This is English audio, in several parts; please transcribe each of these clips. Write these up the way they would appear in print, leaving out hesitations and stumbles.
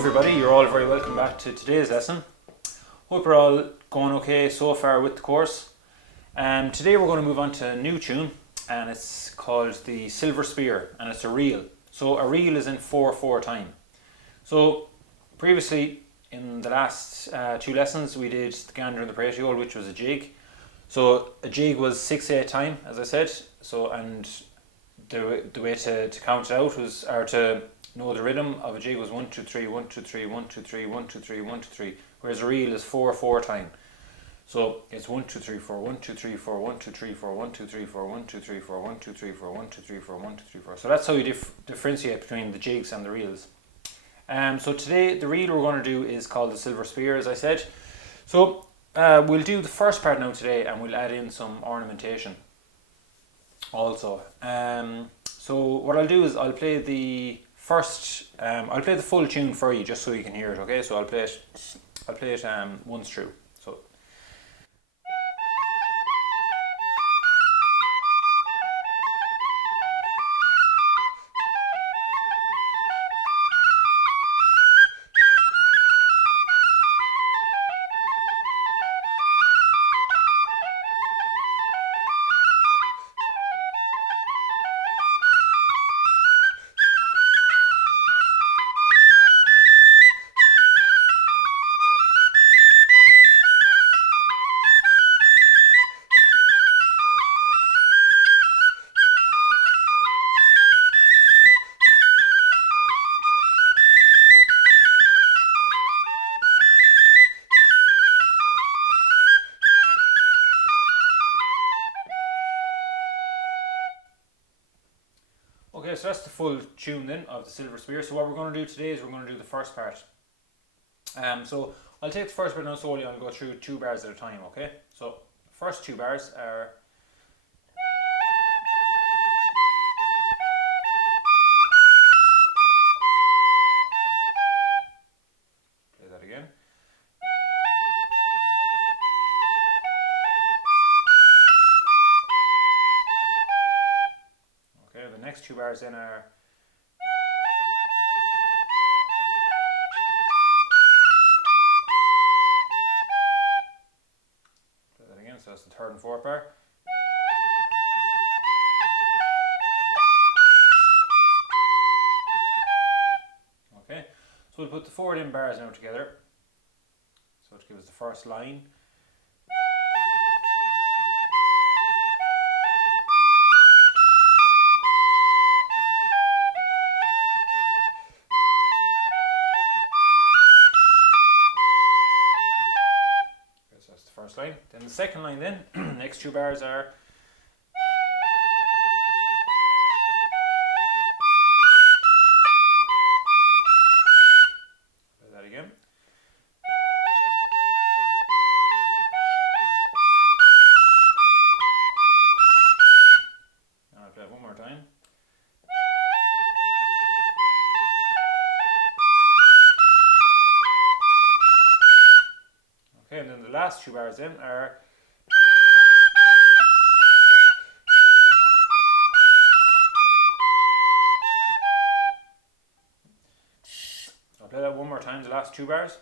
everybody, you're all very welcome back to today's lesson. Hope you're all going okay so far with the course. Today we're going to move on to a new tune, and it's called the Silver Spear, and it's a reel. So a reel is in 4/4 time. So previously in the last two lessons we did the gander and the pratiole, which was a jig. So a jig was 6/8 time, as I said. So and the way to count it out was, or to know the rhythm of a jig was 1 2 3 1 2 3 1 2 3 1 2 3 1 2 3, whereas a reel is 4/4 time. So it's 1 2 3 4 1 2 3 4 1 2 3 4 1 2 3 4 1 2 3 4 1 2 3 4 1 2 3 4 1 2 3 4. So that's how you differentiate between the jigs and the reels. So today the reel we're going to do is called the Silver Spear, as I said. So we'll do the first part now today, and we'll add in some ornamentation also. So what I'll do is I'll play the full tune for you, just so you can hear it. Okay, so I'll play it once through. So. Okay, so that's the full tune then of the Silver Spear. So what we're going to do today is we're going to do the first part. So I'll take the first bit now slowly, and I'll go through 2 bars at a time, okay? So the first 2 bars are... Play that again. Okay, the next 2 bars then are... Play that again, so that's the 3rd and 4th bar. Okay, so we'll put the 4 in bars now together. So to give us the first line. First line. Then the second line then, next 2 bars are... Play that again. Now I'll play it one more time. Okay, and then the last 2 bars then are... I'll play that one more time, the last 2 bars.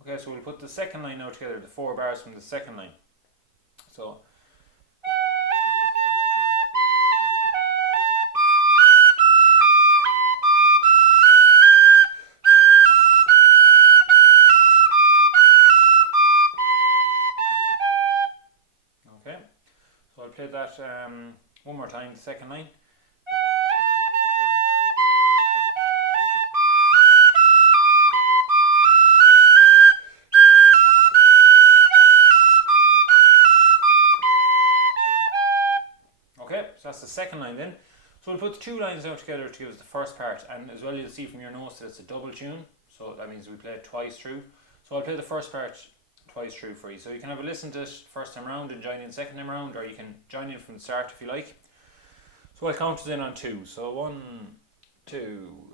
Okay, so we'll put the second line now together, the 4 bars from the second line. So... So I'll play that one more time, the second line. Okay, so that's the second line then. So we'll put the 2 lines now together to give us the first part, and as well you'll see from your notes that it's a double tune, so that means we play it twice through. So I'll play the first part twice through for you. So you can have a listen to it first time round and join in second time round, or you can join in from the start if you like. So I'll count it in on 2. So 1, 2.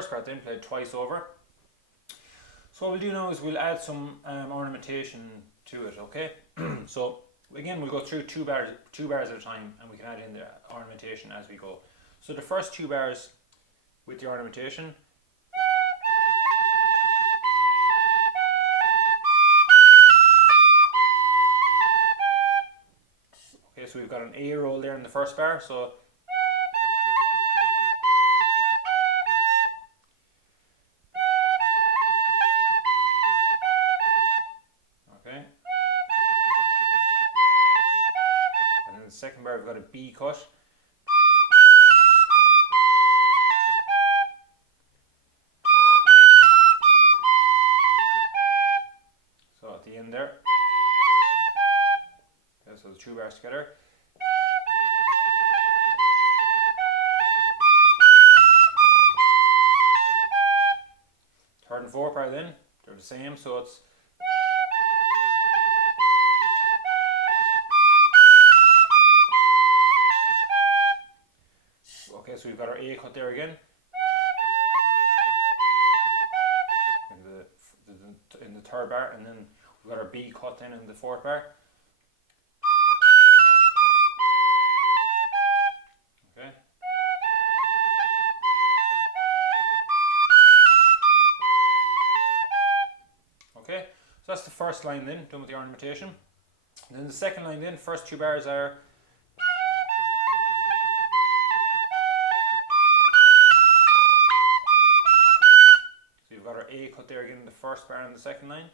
first part then, played twice over. So what we'll do now is we'll add some ornamentation to it, okay? So again, we'll go through two bars at a time, and we can add in the ornamentation as we go. So the first 2 bars with the ornamentation. Okay, so we've got an A roll there in the first bar, so okay. And then the second bar we've got a B cut. So at the end there. Okay, so the 2 bars together. Third and fourth bar then, they're the same, so it's okay, so we've got our A cut there again. In the third bar, and then we've got our B cut then in the fourth bar. Okay. Okay, so that's the first line then, done with the ornamentation. And then the second line then, first 2 bars are so you've got our A cut there again in the first bar and the second line.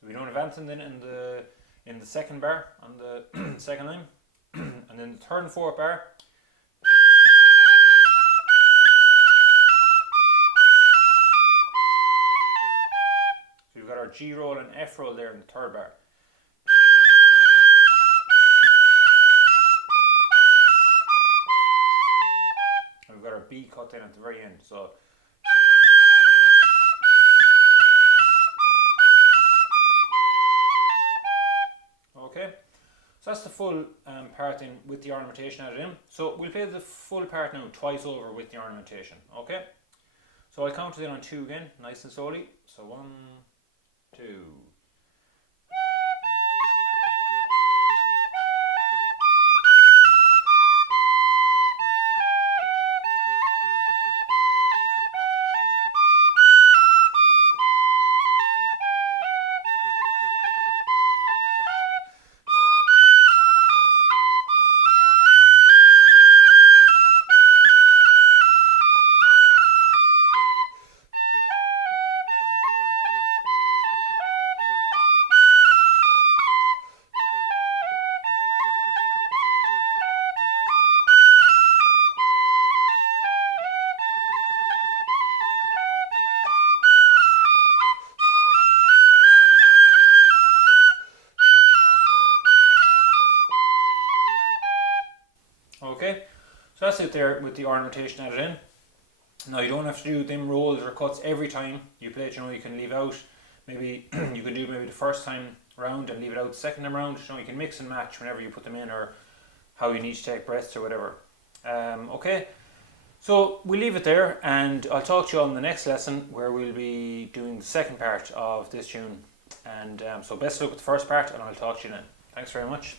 So we don't have anything then in the second bar on the second line. And then the third and fourth bar. So we've got our G roll and F roll there in the third bar. And we've got our B cut in at the very end. So okay, so that's the full part in with the ornamentation added in. So we'll play the full part now twice over with the ornamentation, okay? So I'll count it in on 2 again, nice and slowly. So 1, 2. Okay, so that's it there with the ornamentation added in. Now you don't have to do them rolls or cuts every time you play it. You know, you can leave out, maybe you can do maybe the first time round and leave it out the second time round. You know, you can mix and match whenever you put them in, or how you need to take breaths or whatever. Okay, so we'll leave it there, and I'll talk to you on the next lesson where we'll be doing the second part of this tune. And so best of luck with the first part, and I'll talk to you then. Thanks very much.